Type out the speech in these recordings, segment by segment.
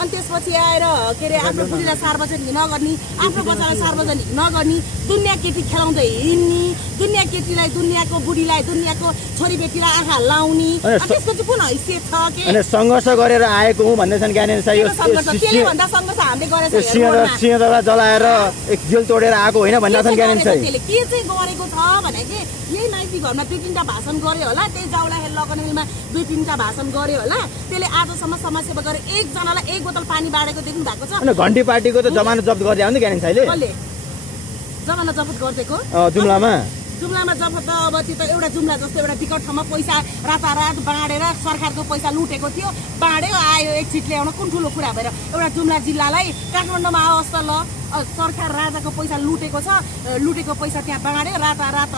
अनि त्यसपछि आएर के अरे आफ्नो बुढीलाई सार्वजनिक नगर्ने, आफ्नो बच्चालाई सार्वजनिक नगर्ने, दुनियाँ केटी खेलाउँदै हिँड्ने, दुनियाँ केटीलाई, दुनियाँको बुढीलाई, दुनियाँको छोरीबेटीलाई आँखा लाउने, त्यसको चाहिँ कुन हैसियत छ के? अनि सङ्घर्ष गरेर आएको हुँ भन्दैछन् ज्ञानेन्द्र साई। त्यसले भन्दा सङ्घर्ष हामीले गरेको सिंहदरबार जलाएर एक जेल तोडेर आएको होइन भन्दैछन् ज्ञानेन्द्र साई। के चाहिँ गरेको छ भने चाहिँ यही माइती घरमा 2-3टा भाषण गर्यो होला, त्यही जाउला लगनेमा 2-3टा भाषण गर्यो होला, त्यसले आजसम्म समाजसेवा गरेर एकजनालाई 1 बोतल पानी बाँडेको देख्नु भएको छ। अनि घन्टी पार्टीको त जमानत जफ्त गर्दै आउँदै ज्ञानेन्द्र साईले। जमानत जफ्त गरिदिएको जुम्लामा जफ्त त अब त्यो त एउटा जुम्ला जस्तो एउटा विकट ठाउँमा पैसा रातारात बाँडेर सरकारको पैसा लुटेको थियो, बाँड्यो आयो एक छिट ल्याउन, कुन ठुलो कुरा भएर एउटा जुम्ला जिल्लालाई काठमाडौँमा आओस् त ल सरकार राजाको पैसा लुटेको पैसा त्यहाँ बाँड्यो रातारात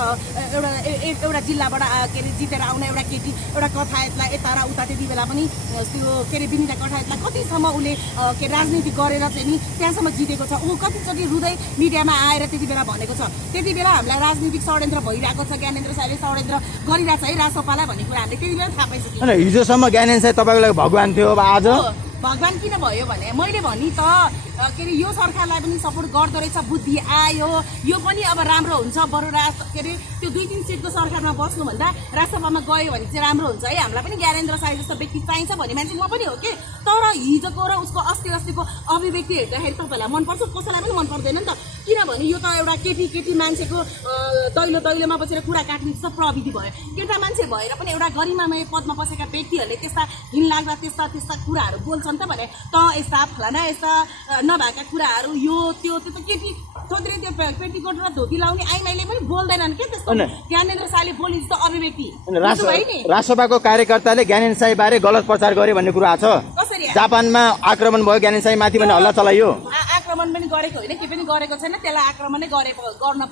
एउटा जिल्लाबाट के अरे जितेर आउने एउटा केटी एउटा कथायतलाई यता र उता त्यति बेला पनि त्यो के अरे विनिता कथायतलाई कतिसम्म उसले के राजनीति गरेर चाहिँ नि त्यहाँसम्म जितेको छ। ऊ कतिचोटि रुँदै मिडियामा आएर त्यति बेला भनेको छ। त्यति बेला हामीलाई राजनीतिक षड्यन्त्र भइरहेको छ, ज्ञानेन्द्र साईले षड्यन्त्र गरिरहेको छ है राजसपालाई भन्ने कुरा हामीले त्यति बेला थाहा पाइसक्यौँ। हिजोसम्म ज्ञानेन्द्र साई तपाईँको लागि भगवान थियो, अब आज भगवान किन भयो भने मैले भनि त के अरे यो सरकारलाई पनि सपोर्ट गर्दो रहेछ, बुद्धि आयो, यो पनि अब राम्रो हुन्छ, बरु के अरे त्यो 2-3 सिटको सरकारमा बस्नुभन्दा राजसभामा गयो भने चाहिँ राम्रो हुन्छ है, हामीलाई पनि ज्ञानेन्द्र साई जस्तो व्यक्ति चाहिन्छ भन्ने मान्छे म पनि हो कि। तर हिजोको र उसको अस्तिको अभिव्यक्ति हेर्दाखेरि तपाईँलाई मनपर्छ, कसैलाई पनि मन पर्दैन नि त, किनभने यो त एउटा केटी मान्छेको दैलोमा बसेर कुरा काट्ने जस्तो प्रविधि भयो। केटा मान्छे भएर पनि एउटा गरिमामय पदमा बसेका व्यक्तिहरूले त्यस्ता घिनलाग्दा त्यस्ता कुराहरू बोल्छन् त भने त यस्ता फलाना यस्ता नभएका कुराहरू यो त्यो त केटी थोत्रे त्यो पेटीकोट र धोती लाउने आइमाईले पनि बोल्दैनन् के त्यस्तो। ज्ञानेन्द्र साईले बोले जस्तो अभिव्यक्ति राजसभाको कार्यकर्ताले ज्ञानेन्द्र साई बारे गलत प्रचार गर्यो भन्ने कुरा छ। जापानमा आक्रमण भयो ज्ञानेन्द्र साई माथि भने हल्ला चलाइयो। आक्रमण पनि गरेको होइन, के पनि गरेको छैन, त्यसलाई आक्रमणै गर्न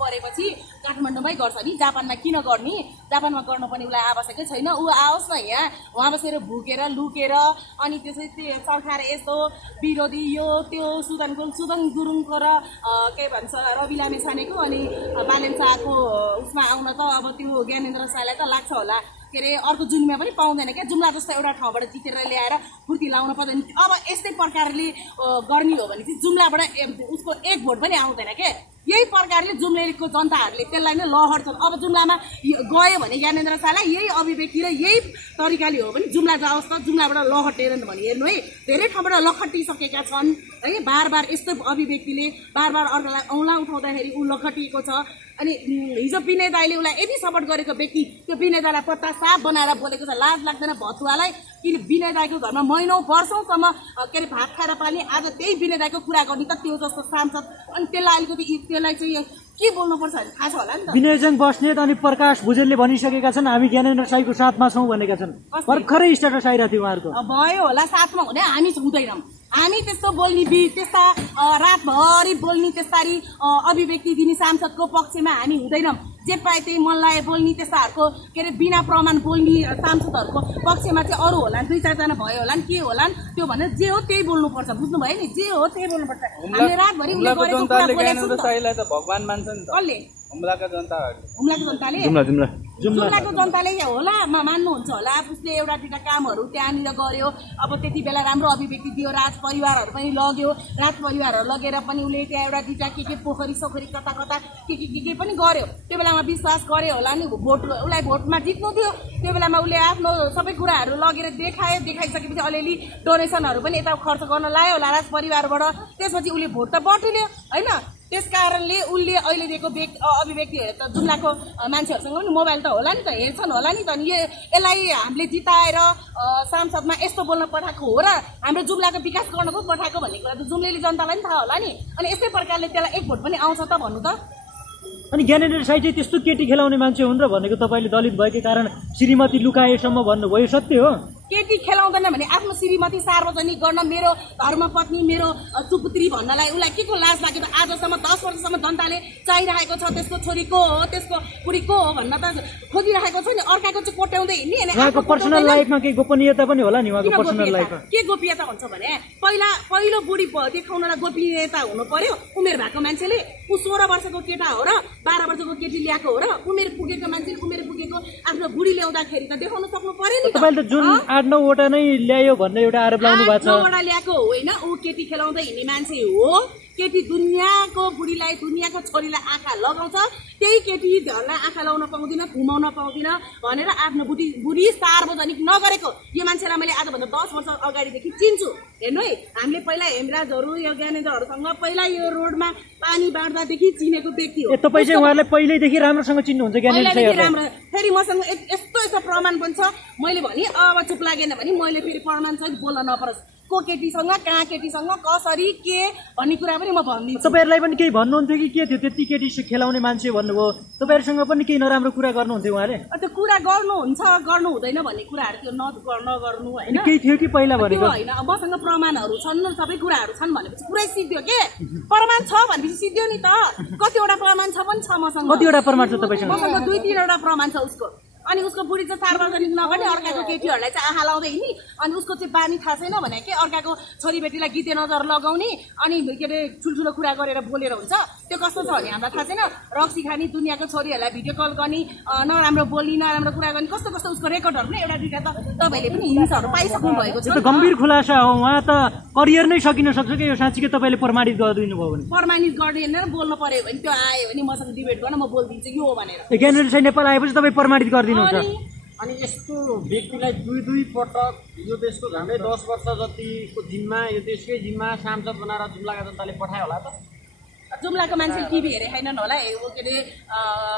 परेपछि काठमाडौँमै गर्छ नि, जापानमा किन गर्ने? जापानमा गर्नु पनि उसलाई आवश्यकै छैन। ऊ आओस् न यहाँ, उहाँ बसेर भुकेर लुकेर अनि त्यसै सरकार यस्तो विरोधी यो त्यो सुदन गुरुङको र के भन्छ रवि लामेछानेको अनि बालेन शाहको उसमा आउन त अब त्यो ज्ञानेन्द्र साईलाई त लाग्छ होला के अरे अर्को जुम्लामा पनि पाउँदैन क्या, जुम्ला जस्तो एउटा ठाउँबाट जितेर ल्याएर फुर्ती लाउन पर्दैन। अब यस्तै प्रकारले गर्ने हो भने चाहिँ जुम्लाबाट उसको 1 भोट पनि आउँदैन क्या। यही प्रकारले जुम्लेको जनताहरूले त्यसलाई नै लहर्छन्। अब जुम्लामा गयो भने ज्ञानेन्द्र साईलाई यही अभिव्यक्ति र यही तरिकाले हो भने जुम्ला जाओस् त, जुम्लाबाट लहटेरन् भने हेर्नु है, धेरै ठाउँबाट लखटिसकेका छन् है, बार यस्तो अभिव्यक्तिले बार अर्कालाई औँला उठाउँदाखेरि ऊ लखटिएको छ। अनि हिजो विनय दाईले उसलाई यति सपोर्ट गरेको व्यक्ति त्यो विनय दाईलाई पत्ता साफ बनाएर बोलेको छ, लाज लाग्दैन भतुवालाई? किन विनय दाईको घरमा महिनौँ वर्षौँसम्म के अरे भात खाएर पाल्ने, आज त्यही विनय दाईको कुरा गर्ने त त्यो जस्तो सांसद, अनि त्यसलाई अलिकति त्यसलाई चाहिँ के बोल्नुपर्छ भने थाहा छ होला नि त। विनयजङ बस्नेत अनि प्रकाश भुजेलले भनिसकेका छन् हामी ज्ञानेन्द्र साईको साथमा छौँ भनेका छन्, भर्खरै स्ट्याटस आइरहेको थियो उहाँहरूको। भयो होला साथमा हुने, हामी हुँदैनौँ, हामी त्यस्तो बोल्ने त्यस्ता रातभरि बोल्ने त्यस्तारी अभिव्यक्ति दिने सांसदको पक्षमा हामी हुँदैनौँ। जे पाए त्यही मन लागे बोल्ने त्यस्ताहरूको के अरे बिना प्रमाण बोल्ने सांसदहरूको पक्षमा चाहिँ अरू होला 2-4 जना भयो होला के होला त्यो भनेर जे हो त्यही बोल्नुपर्छ, बुझ्नुभयो नि? जे हो त्यही बोल्नुपर्छ। हामीले रातभरि भगवान मान्छ नि त कसले? जुम्लाको जनताले होला मान्नुहुन्छ होला, उसले एउटा 2टा कामहरू त्यहाँनिर गर्यो। अब त्यति बेला राम्रो अभिव्यक्ति दियो, राज परिवारहरू पनि लग्यो, राज परिवारहरू लगेर पनि उसले त्यहाँ एउटा 2टा के पोखरी सोखरी कता के पनि गर्यो। त्यो बेलामा विश्वास गर्यो होला नि, उसलाई भोटमा जित्नु थियो। त्यो बेलामा उसले आफ्नो सबै कुराहरू लगेर देखाइसकेपछि अलिअलि डोनेसनहरू पनि यता खर्च गर्न लायो होला राज परिवारबाट। त्यसपछि उसले भोट त बटुल्यो होइन। त्यस कारणले उसले अहिले दिएको अभिव्यक्तिहरू त जुम्लाको मान्छेहरूसँग पनि मोबाइल त होला नि त, हेर्छन् होला नि त। अनि यसलाई हामीले जिताएर सांसदमा यस्तो बोल्न पठाएको हो र हाम्रो जुम्लाको विकास गर्न पो पठाएको भन्ने कुरा त जुम्लेली जनतालाई पनि थाहा होला नि। अनि यस्तै प्रकारले त्यसलाई 1 भोट पनि आउँछ त भन्नु त। अनि ज्ञानेन्द्र साई चाहिँ त्यस्तो केटी खेलाउने मान्छे हुन् र भनेको तपाईँले दलित भएकै कारण श्रीमती लुकाएसम्म भन्नुभयो, सत्य हो? केटी खेलाउँदैन भने आफ्नो श्रीमती सार्वजनिक गर्न, मेरो धर्मपत्नी मेरो सुपुत्री भन्नलाई उसलाई के को लाज लाग्यो? आजसम्म 10 वर्षसम्म जनताले चाहिरहेको छ त्यसको छोरी को हो, त्यसको बुढी को हो भन्न त खोजिरहेको छ नि। अर्काको चाहिँ कोट्याउँदै हिँड्ने, उहाँको पर्सनल लाइफमा केही गोपनीयता पनि होला नि? उहाँको पर्सनल लाइफमा के गोपनीयता हुन्छ भने पहिलो बुढी देखाउनलाई गोपनीयता हुनु पर्यो। उमेर भएको मान्छेले ऊ 16 वर्षको केटा हो र 12 वर्षको केटी ल्याएको हो र उमेर पुगेको मान्छेले उमेर पुगेको आफ्नो बुढी ल्याउँदाखेरि त देखाउन सक्नु पर्यो नि। तपाईँले त जुन 8-9 वटा नै ल्यायो भन्ने एउटा आरोप लाउनु भएको छ। 9 वटा ल्याएको होइन, ऊ केटी खेलाउँदै हिँड्ने मान्छे हो। केटी दुनियाँको बुढीलाई दुनियाँको छोरीलाई आँखा लगाउँछ, त्यही केटीहरूलाई आँखा लगाउन पाउँदिन, घुमाउन पाउँदिन भनेर आफ्नो बुढी सार्वजनिक नगरेको यो मान्छेलाई मैले आजभन्दा 10 वर्ष अगाडिदेखि चिन्छु। हेर्नु है, हामीले पहिला हेमराजहरू यो ज्ञानेन्द्रहरूसँग पहिला यो रोडमा पानी बाँड्दादेखि चिनेको व्यक्ति हो। तपाईँ चाहिँ उहाँलाई पहिल्यैदेखि राम्रोसँग चिन्नुहुन्छ ज्ञानेन्द्र साईलाई? राम्रो। फेरि मसँग यस्तो प्रमाण पनि छ। मैले भने अब चुप लागेन भने मैले फेरि प्रमाण सहित बोल्न नपरोस्। को केटीसँग कहाँ केटीसँग कसरी के भन्ने कुरा पनि म भनिदिन्छु। तपाईँहरूलाई पनि केही भन्नुहुन्थ्यो कि के थियो? त्यति केटी खेलाउने मान्छे भन्नुभयो, तपाईँहरूसँग पनि केही नराम्रो कुरा गर्नुहुन्थ्यो उहाँले? त्यो कुरा गर्नुहुन्छ गर्नु हुँदैन भन्ने कुराहरू त्यो नगर्नु होइन, केही थियो कि पहिला भनेको? होइन, मसँग प्रमाणहरू छन्, सबै कुराहरू छन् भनेपछि पुरै सिद्धियो के? प्रमाण छ भनेपछि सिद्धियो नि त। कतिवटा प्रमाण छ पनि छ मसँग। कतिवटा प्रमाण छ तपाईँसँग? मसँग 2-3 वटा प्रमाण छ उसको। अनि उसको बुढी चाहिँ सार्वजनिक नगर्ने, अर्काको केटीहरूलाई चाहिँ आँखा लाउँदै हिँड्ने, अनि उसको चाहिँ बानी थाहा छैन भने के अर्काको छोरीबेटीलाई गिते नजर लगाउने, अनि के अरे ठुल्ठुलो कुरा गरेर बोलेर हुन्छ। त्यो कस्तो छ भने हामीलाई थाहा छैन। रक्सी खाने, दुनियाँको छोरीहरूलाई भिडियो कल गर्ने, नराम्रो बोल्ने, नराम्रो कुरा गर्ने, कस्तो कस्तो उसको रेकर्डहरू नै एउटा दुईवटा त तपाईँहरूले पनि हिंसाहरू पाइसक्नु भएको छ। यो त गम्भीर खुलासा हो। उहाँ त करियर नै सकिन सक्छ कि यो साँच्चीकै तपाईँले प्रमाणित गरिदिनु भयो भने? प्रमाणित गरिदिएन र बोल्नु पर्यो भने त्यो आयो भने मसँग डिबेट गर्न म बोलिदिन्छु यो हो भनेर। ज्ञानेन्द्र साई नेपाल आएपछि तपाईँ प्रमाणित गरिदिनुहुन्छ? अनि यस्तो व्यक्तिलाई दुई पटक यो देशको झन्डै 10 वर्ष जतिको जिम्मा, यो देशकै जिम्मा सांसद बनाएर जुम्लाका जनताले पठायो होला त? जुम्लाको मान्छे टिभी हेरे छैनन् होला, के अरे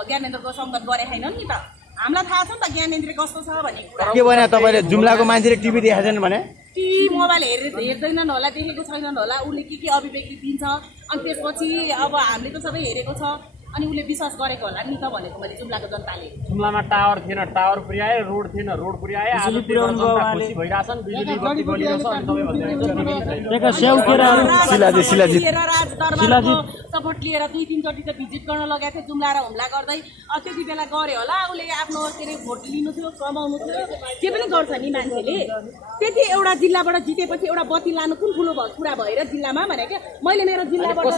ज्ञानेन्द्रको सङ्गत गरे छैनन् नि त। हामीलाई थाहा छ नि त ज्ञानेन्द्र कस्तो छ भन्ने कुरा। के भने तपाईँले जुम्लाको मान्छेले टिभी देखाएको छैन भने? टिभी मोबाइल हेर्दैनन् होला, देखेको छैनन् होला, उसले के अभिव्यक्ति दिन्छ। अनि त्यसपछि अब हामीले त सबै हेरेको छ, अनि उसले विश्वास गरेको होला नि त भनेको मैले जुम्लाको जनताले। जुम्लामा टावर थिएन, टावर पुर्याए, रोड थिएन, रोड पुर्याए, आज खुसी भइरहेछन्, बिजुली बत्ती बलिरहेछ। अनि तपाईँ राजदरबारको सपोर्ट लिएर 2-3 चोटि त भिजिट गर्न लगाएको थियो जुम्ला र हुम्ला गर्दै। त्यति बेला गरे होला, उसले आफ्नो के अरे भोट लिनु थियो, कमाउनु थियो, जे पनि गर्छ नि मान्छेले। त्यति एउटा जिल्लाबाट जितेपछि एउटा बत्ती लानु कुन ठुलो कुरा भएर जिल्लामा भने क्या मैले मेरो जिल्लाबाट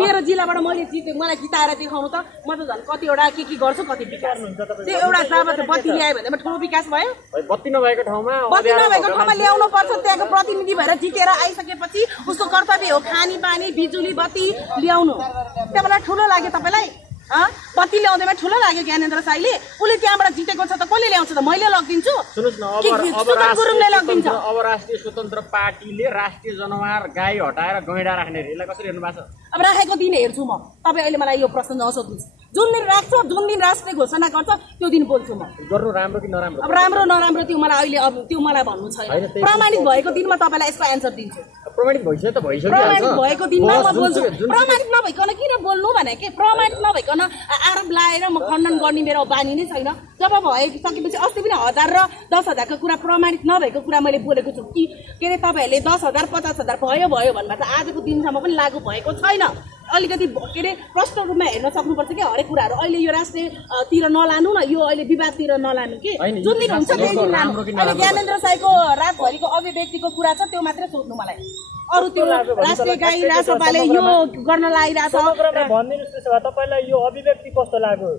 मेरो जिल्लाबाट मैले मलाई जिताएर देखाउनु त म त झन् कतिवटा के गर्छु, कति विकास त्यो एउटा जब बत्ती ल्यायो भने ठुलो विकास भयो। बत्ती नभएको ठाउँमा ल्याउनु पर्छ। त्यहाँको प्रतिनिधि भएर जितेर आइसकेपछि उसको कर्तव्य हो खानी पानी बिजुली बत्ती ल्याउनु। त्यहाँबाट ठुलो लाग्यो तपाईँलाई? बत्ती ल्याउँदैमा ठुलो लाग्यो ज्ञानेन्द्र साईले? उसले त्यहाँबाट जितेको छ त कसले ल्याउँछ त? मैले लगिदिन्छु? अब राष्ट्रिय स्वतन्त्र पार्टीले राष्ट्रिय जनावर गाई हटाएर गैँडा राख्ने यसलाई कसरी हेर्नु भएको छ? अब राखेको दिन हेर्छु म। तपाईँ अहिले मलाई यो प्रश्न नसोध्नुहोस्। जुन दिन राख्छ, जुन दिन राष्ट्रिय घोषणा गर्छ त्यो दिन बोल्छु म। गर्नु राम्रो कि नराम्रो? अब राम्रो नराम्रो त्यो मलाई अहिले अब त्यो मलाई भन्नु छैन। प्रमाणित भएको दिनमा तपाईँलाई यसको एन्सर दिन्छु। प्रमाणित भइसक्यो त भइसक्यो। प्रमाणित भएको दिनमा म बोल्छु। प्रमाणित नभइकन किन बोल्नु भने के? प्रमाणित नभइकन आरोप लाएर म खण्डन गर्ने मेरो बानी नै छैन। जब भइसकेपछि अस्ति पनि 1000 र 10,000 को कुरा प्रमाणित नभएको कुरा मैले बोलेको छु कि के अरे तपाईँहरूले 10,000 50,000 भयो भन्नुभएको छ। आजको दिनसम्म पनि लागू भएको छैन। अलिकति के अरे प्रष्ट रूपमा हेर्न सक्नुपर्छ कि हरेक कुराहरू। अहिले यो राष्ट्रियतिर नलानु न, यो अहिले विवादतिर नलानु कि जुन दिन हुन्छ त्यही दिन लानु। अहिले ज्ञानेन्द्र साईको रातभरिको अभिव्यक्तिको कुरा छ त्यो मात्रै सोध्नु मलाई। अरू त्यो राष्ट्रिय गाई रासपाले यो गर्न लागिरहेछ। तपाईँलाई यो अभिव्यक्ति कस्तो लाग्यो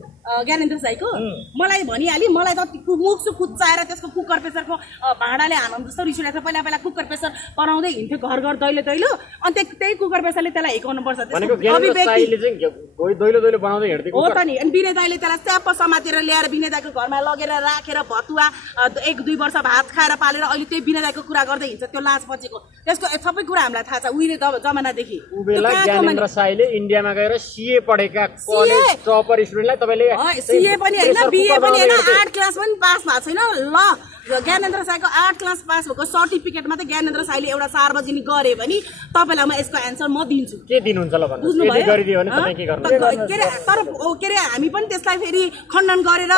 ज्ञानेन्द्र साईको? मलाई भनिहालेँ, मलाई त मुख कुच्चाएर त्यसको कुकर प्रेसरको भाँडाले हानु जस्तो रिस उठेको छ। पहिला कुकर प्रेसर बनाउँदै हिँड्थ्यो घर घर दैलो दैलो, अनि त्यही कुकर प्रेसरले त्यसलाई हिर्काउनु पर्छ। हो त नि। अनि विनय दाईले त्यसलाई च्याप्प समातेर ल्याएर विनय दाईको घरमा लगेर राखेर भतुवा 1-2 वर्ष भात खाएर पालेर अहिले त्यही विनय दाईको कुरा गर्दै हिँड्छ। त्यो लाज पचेको त्यसको सबै कुरा हामीलाई थाहा छ उहिले जमानादेखि। ज्ञानेन्द्र साईले इन्डियामा गएर सीए पढेका कलेज टपर स्टुडेन्टलाई तपाईले सीए पनि हैन, बीए पनि हैन, 8 क्लास पनि पास भएको छैन। ल ज्ञानेन्द्र साईको 8 क्लास पास भएको सर्टिफिकेटमा त ज्ञानेन्द्र साईले एउटा सार्वजनिक गरे भने तपाईलाई म यसको एन्सर म दिन्छु। के दिनुहुन्छ ल भन्नु? यदि गरिदियो भने तपाई के गर्नु? के रे तर के रे हामी पनि त्यसलाई फेरि खण्डन गरेर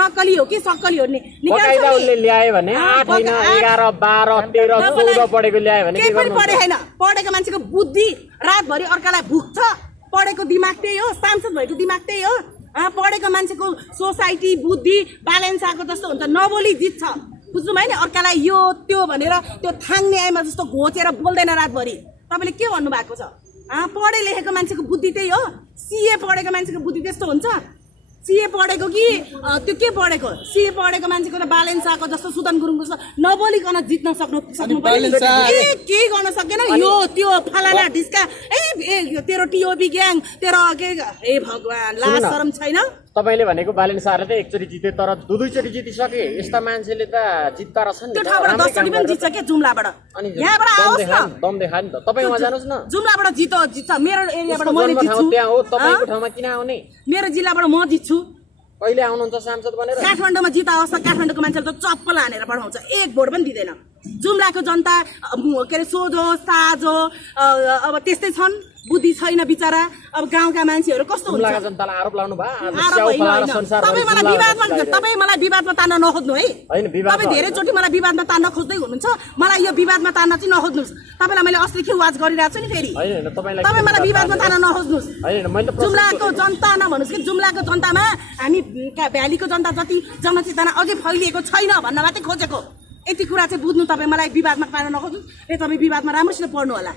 नक्कली हो कि सक्कली हो नि निकाल्छ नि। उसले ल्याए भने 8 हैन 11 12 13 14 पढेको ल्याए भने के गर्नु? पढे हैन, पढेको मान्छेको बुद्धि रातभरि अर्कालाई भुक्छ। पढेको दिमाग त्यही हो, सांसद भएको दिमाग त्यही हो। पढेको मान्छेको सोसाइटी बुद्धि ब्यालेन्स आएको जस्तो हुन्छ, नबोली जित्छ। बुझ्नु भयो नि? अर्कालाई यो त्यो भनेर त्यो थाङ्ने आइमा जस्तो घोचेर बोल्दैन रातभरि। तपाईँले के भन्नुभएको छ? पढे लेखेको मान्छेको बुद्धि त्यही हो। सीए पढेको मान्छेको बुद्धि त्यस्तो हुन्छ? सिए पढेको कि त्यो के पढेको सिए पढेको मान्छेको त बालेन शाहको जस्तो सुदन गुरुङको जस्तो नबोलिकन जित्न सक्नु केही गर्न सकेन यो त्यो फलाना ढिस्का ए तेरो टिओपी ग्याङ तेरो के हे भगवान लाज शरम छैन तपाईँले भनेको बालेन शाहले त एकचोटि जिते तर दुईचोटि जितिसके यस्ता मान्छेले त जित्दा रहेछन् त्यो ठाउँबाट 10 चोटि पनि जित्छ के जुम्लाबाट अनि यहाँबाट आओस् न दम देखा नि त तपाईँ वहाँ जानुहोस् न जुम्लाबाट जित्छ मेरो एरियाबाट मैले जित्छु त्यहाँ हो तपाईँको ठाउँमा किन आउने मेरो जिल्लाबाट म जित्छु कहिले आउनुहुन्छ सांसद बनेर काठमाडौँमा जिताओस् न काठमाडौँको मान्छेले त चप्पल हानेर पठाउँछ एक भोट पनि दिँदैन जुम्लाको जनता के अरे सोझो साझो अब त्यस्तै छन् बुद्धि छैन बिचरा अब गाउँका मान्छेहरू कस्तो हुन्छ जुम्लाका जनतालाई आरोप लाउनु तपाईँ मलाई विवादमा तान्न नखोज्नु है तपाईँ धेरैचोटि मलाई विवादमा तान्न खोज्दै हुनुहुन्छ मलाई यो विवादमा तान्न चाहिँ नखोज्नुहोस् तपाईँलाई मैले अस्तिदेखि वाच गरिरहेको छु नि फेरि तपाईँ मलाई विवादमा तान्न नखोज्नुहोस् जुम्लाको जनता नभन्नुहोस् कि जुम्लाको जनतामा हामी भ्यालीको जनता जति जनचेतना अझै फैलिएको छैन भन्न मात्रै खोजेको यति कुरा चाहिँ बुझ्नु तपाईँ मलाई विवादमा पार्न नखोज्नुहोस् ए तपाईँ विवादमा राम्रोसित पढ्नु होला